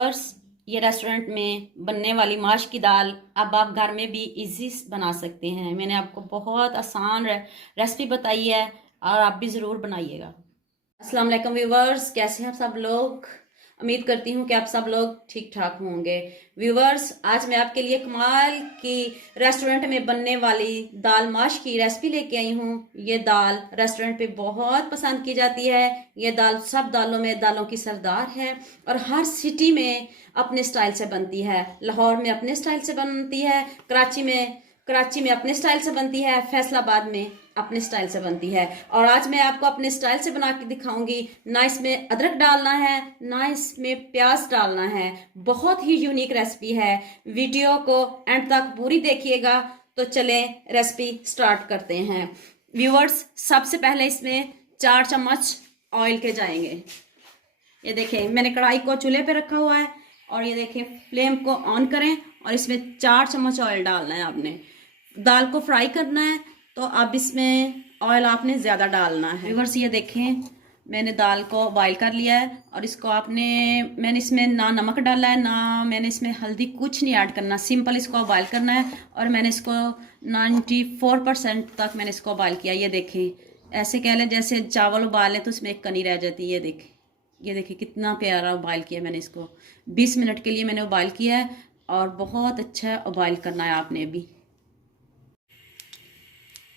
बस ये रेस्टोरेंट में बनने वाली माश की दाल अब आप घर में भी इजी बना सकते हैं। मैंने आपको बहुत आसान रेसिपी बताई है और आप भी ज़रूर बनाइएगा। अस्सलाम वालेकुम व्यूवर्स, कैसे हैं आप सब लोग। उम्मीद करती हूँ कि आप सब लोग ठीक ठाक होंगे। व्यूवर्स, आज मैं आपके लिए कमाल की रेस्टोरेंट में बनने वाली दाल माश की रेसिपी लेके आई हूँ। ये दाल रेस्टोरेंट पे बहुत पसंद की जाती है। ये दाल सब दालों में दालों की सरदार है और हर सिटी में अपने स्टाइल से बनती है। लाहौर में अपने स्टाइल से बनती है, कराची में अपने स्टाइल से बनती है, फैसलाबाद में अपने स्टाइल से बनती है। और आज मैं आपको अपने स्टाइल से बना के दिखाऊंगी। ना इसमें अदरक डालना है, ना इसमें प्याज डालना है। बहुत ही यूनिक रेसिपी है। वीडियो को एंड तक पूरी देखिएगा। तो चलें रेसिपी स्टार्ट करते हैं। व्यूअर्स, सबसे पहले इसमें 4 चम्मच ऑयल के जाएंगे। ये देखें, मैंने कढ़ाई को चूल्हे पे रखा हुआ है और ये देखें, फ्लेम को ऑन करें और इसमें 4 चम्मच ऑयल डालना है। आपने दाल को फ्राई करना है तो अब इसमें ऑयल आपने ज़्यादा डालना है। व्यूअर्स, ये देखें, मैंने दाल को बॉईल कर लिया है और इसको मैंने इसमें ना नमक डाला है, ना मैंने इसमें हल्दी, कुछ नहीं ऐड करना। सिंपल इसको बॉईल करना है और मैंने इसको 94% तक मैंने इसको बॉईल किया। ये देखें, ऐसे कह लें जैसे चावल उबालें तो उसमें एक कनी रह जाती है। ये देखिए कितना प्यारा उबाइल किया मैंने इसको। 20 मिनट के लिए मैंने उबाइल किया है और बहुत अच्छा उबाइल करना है आपने भी।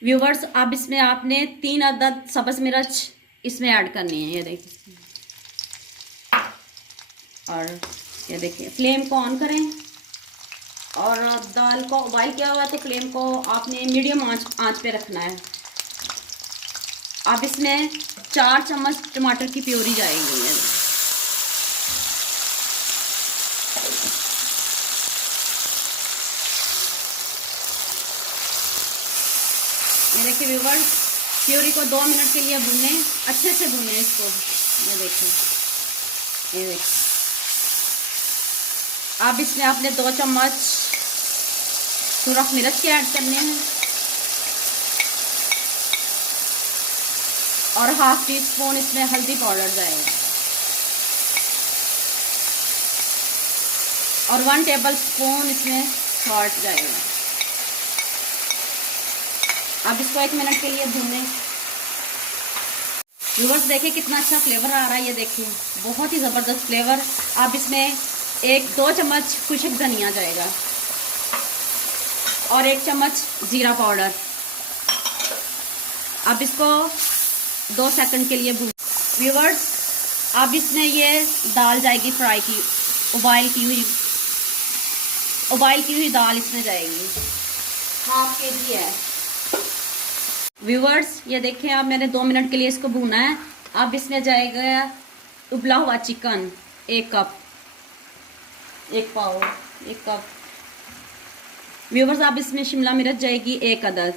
व्यूवर्स, अब इसमें आपने 3 अदद सब्ज मिर्च इसमें ऐड करनी है। ये देखिए, और ये देखिए, फ्लेम को ऑन करें और दाल को उबाइल किया हुआ है तो फ्लेम को आपने मीडियम आंच पे रखना है। अब इसमें 4 चम्मच टमाटर की प्योरी जाएगी। ये देखिए व्यूवर्स, प्योरी को 2 मिनट के लिए भूनें, अच्छे से भूनें इसको। ये देखिए, ये देखिए, अब इसमें आपने 2 चम्मच सुरख मिर्च के ऐड करने हैं और ½ टीस्पून इसमें हल्दी पाउडर जाएगा और 1 टेबलस्पून इसमें सॉल्ट जाएगा। अब इसको 1 मिनट के लिए भूनें। व्यूअर्स, देखिए कितना अच्छा फ्लेवर आ रहा है। ये देखिए, बहुत ही ज़बरदस्त फ्लेवर। अब इसमें 1-2 चम्मच खुशक धनिया जाएगा और 1 चम्मच जीरा पाउडर। अब इसको 2 सेकंड के लिए भून। व्यूअर्स, अब इसमें ये दाल जाएगी फ्राई की, उबाइल की हुई दाल इसमें जाएगी। ½ kg है। व्यूअर्स, ये देखें, अब मैंने 2 मिनट के लिए इसको भूना है। अब इसमें जाएगा उबला हुआ चिकन 1 कप, 1 पाव, 1 कप। व्यूअर्स, अब इसमें शिमला मिर्च जाएगी 1 अदद।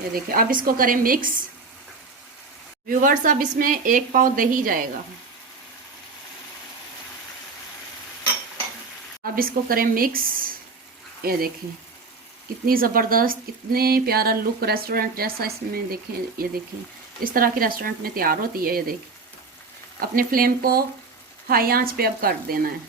ये देखिए, अब इसको करें मिक्स। व्यूअर्स, अब इसमें 1 पाव दही जाएगा। अब इसको करें मिक्स। ये देखें कितनी ज़बरदस्त, कितने प्यारा लुक रेस्टोरेंट जैसा इसमें। देखें, ये देखें, इस तरह की रेस्टोरेंट में तैयार होती है। ये देखें, अपने फ्लेम को हाई आंच पे अब कर देना है।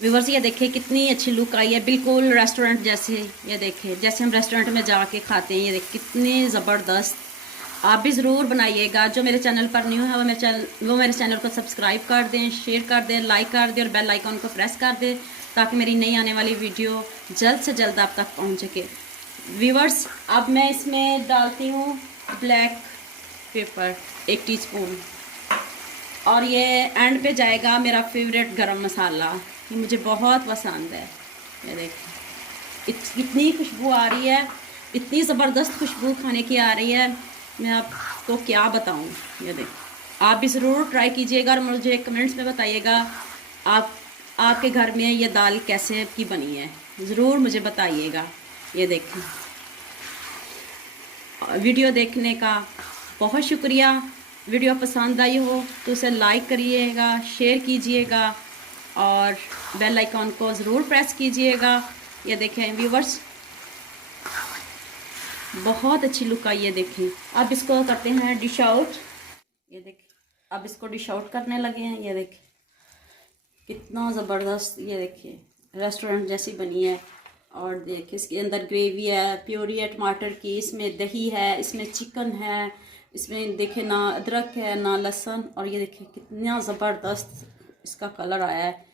व्यूअर्स, ये देखिए कितनी अच्छी लुक आई है, बिल्कुल रेस्टोरेंट जैसे। ये देखिए, जैसे हम रेस्टोरेंट में जाके खाते हैं। ये देखिए कितनी ज़बरदस्त। आप भी ज़रूर बनाइएगा। जो मेरे चैनल पर न्यू है वो मेरे चैनल को सब्सक्राइब कर दें, शेयर कर दें, लाइक कर दें और बेल आइकन को प्रेस कर दें ताकि मेरी नई आने वाली वीडियो जल्द से जल्द आप तक पहुंच सके। व्यूअर्स, अब मैं इसमें डालती हूँ ब्लैक पेपर 1 टीस्पून और ये एंड पे जाएगा मेरा फेवरेट गरम मसाला। ये मुझे बहुत पसंद है। ये देखिए इतनी खुशबू आ रही है, इतनी ज़बरदस्त खुशबू खाने की आ रही है, मैं आपको क्या बताऊं। ये देखिए, आप भी ज़रूर ट्राई कीजिएगा और मुझे कमेंट्स में बताइएगा आपके घर में ये दाल कैसे की बनी है, ज़रूर मुझे बताइएगा। ये देखिए, वीडियो देखने का बहुत शुक्रिया। वीडियो पसंद आई हो तो उसे लाइक करिएगा, शेयर कीजिएगा और बेल आइकन को ज़रूर प्रेस कीजिएगा। ये देखें व्यूवर्स, बहुत अच्छी लुक आई है। देखें, अब इसको करते हैं डिश आउट। ये देखिए, अब इसको डिश आउट करने लगे हैं। ये देखिए कितना ज़बरदस्त, ये देखिए रेस्टोरेंट जैसी बनी है। और देखिए इसके अंदर ग्रेवी है, प्योरी है टमाटर की, इसमें दही है, इसमें चिकन है, इसमें देखिए ना अदरक है ना लहसुन। और ये देखिए कितना ज़बरदस्त इसका कलर आया है,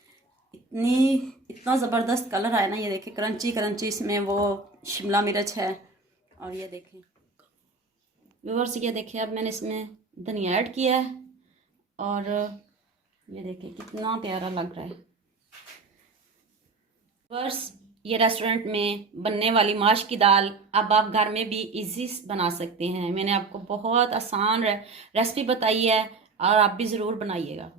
इतना ज़बरदस्त कलर आया ना। ये देखिए क्रंची क्रंची इसमें वो शिमला मिर्च है। और ये देखिए व्यूअर्स, ये देखिए अब मैंने इसमें धनिया ऐड किया है और ये देखिए कितना प्यारा लग रहा है। व्यूअर्स, ये रेस्टोरेंट में बनने वाली माश की दाल अब आप घर में भी इजी बना सकते हैं। मैंने आपको बहुत आसान रेसिपी बताई है और आप भी ज़रूर बनाइएगा।